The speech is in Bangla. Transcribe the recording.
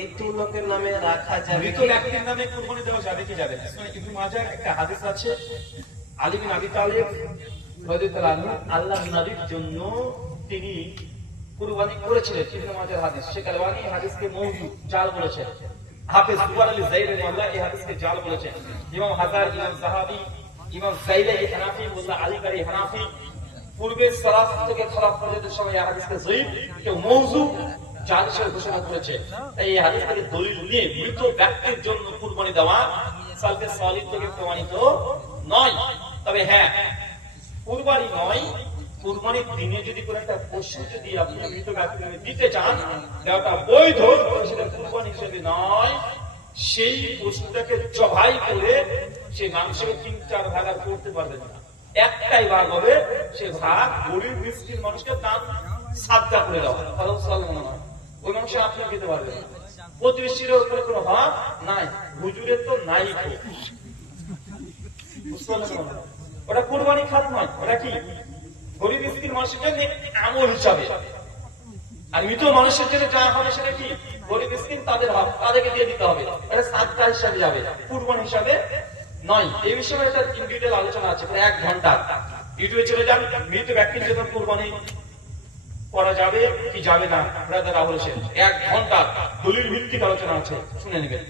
মৃত লোকের নামে রাখা যাবে? মৃত ব্যক্তির নামে কুরবানি দেওয়া যাবে কি যাবে না? ইবনে মাজাহ একটা হাদিস আছে, আলী বিন আবি তালিব রাদিয়াল্লাহু আনহু আল্লাহর নবীর জন্য তিনি কুরবানি করেছিলেন। ইবনে মাজাহর হাদিস, শেখ আলবানী হাদিসকে মওযু জাল বলেছেন। হাফেজ দুবার আলী যায়দ রাহিমাহুল্লাহ এই হাদিসকে জাল বলেছেন। ইমাম হাজার, ইমাম যাহাবি, ইমাম যাইলাই হানাফি, মুল্লা আলী কারি হানাফি পূর্বে সালাফ থেকে খালাফ পর্যন্ত সবাই এই হাদিসকে যায়দ কেউ মওযু জাল হিসেবে ঘোষণা করেছে। এই হাদিস থেকে দলিল নিয়ে মৃত ব্যক্তির জন্য কুরবানি দেওয়া সালফে সালিহ থেকে প্রমাণিত নয়। তবে হ্যাঁ, কুরবানি নয়, কুরবানির দিনে যদি কোনো একটা পশু যদি আপনি মৃত ব্যক্তিকে দিতে চান, দেওয়াটা বৈধ, সেটা কুরবানি হিসেবে নয়। সেই পশুটাকে জবাই করে সেই মাংসের 3-4 ভাগ আর করতে পারবেন না, একটাই ভাগ হবে। সে ভাগ গরিব মিসকিন মানুষকে দান সাদকা করে দেওয়া, তাহলে সালাম নয়, ওই মাংস আপনি খেতে পারবেন না। প্রতিবেশীর উপরে কোনো ভাগ নাই, হুজুরের তো নাই, ওটা কুরবানি খাত নয়, ওটা কি গরিব মিসকিন মানুষের জন্য আমল হিসাবে। আর মৃত মানুষের জন্য যা হবে সেটা কি গরিব মিসকিন তাদের হক, তাদেরকে দিয়ে দিতে হবে, এটা সাদকা হিসাবে যাবে, কুরবানি হিসাবে নয়। এই বিষয়ে একটা ইন্ডিভিজুয়াল আলোচনা আছে, প্রায় 1 ঘন্টা। ভিডিও চলে যান, মৃত ব্যক্তির জন্য কুরবানি করা যাবে কি যাবে না, ব্রাদার রাহুল হোসেন 1 ঘন্টা দলিল ভিত্তিক আলোচনা আছে, শুনে নেবেন।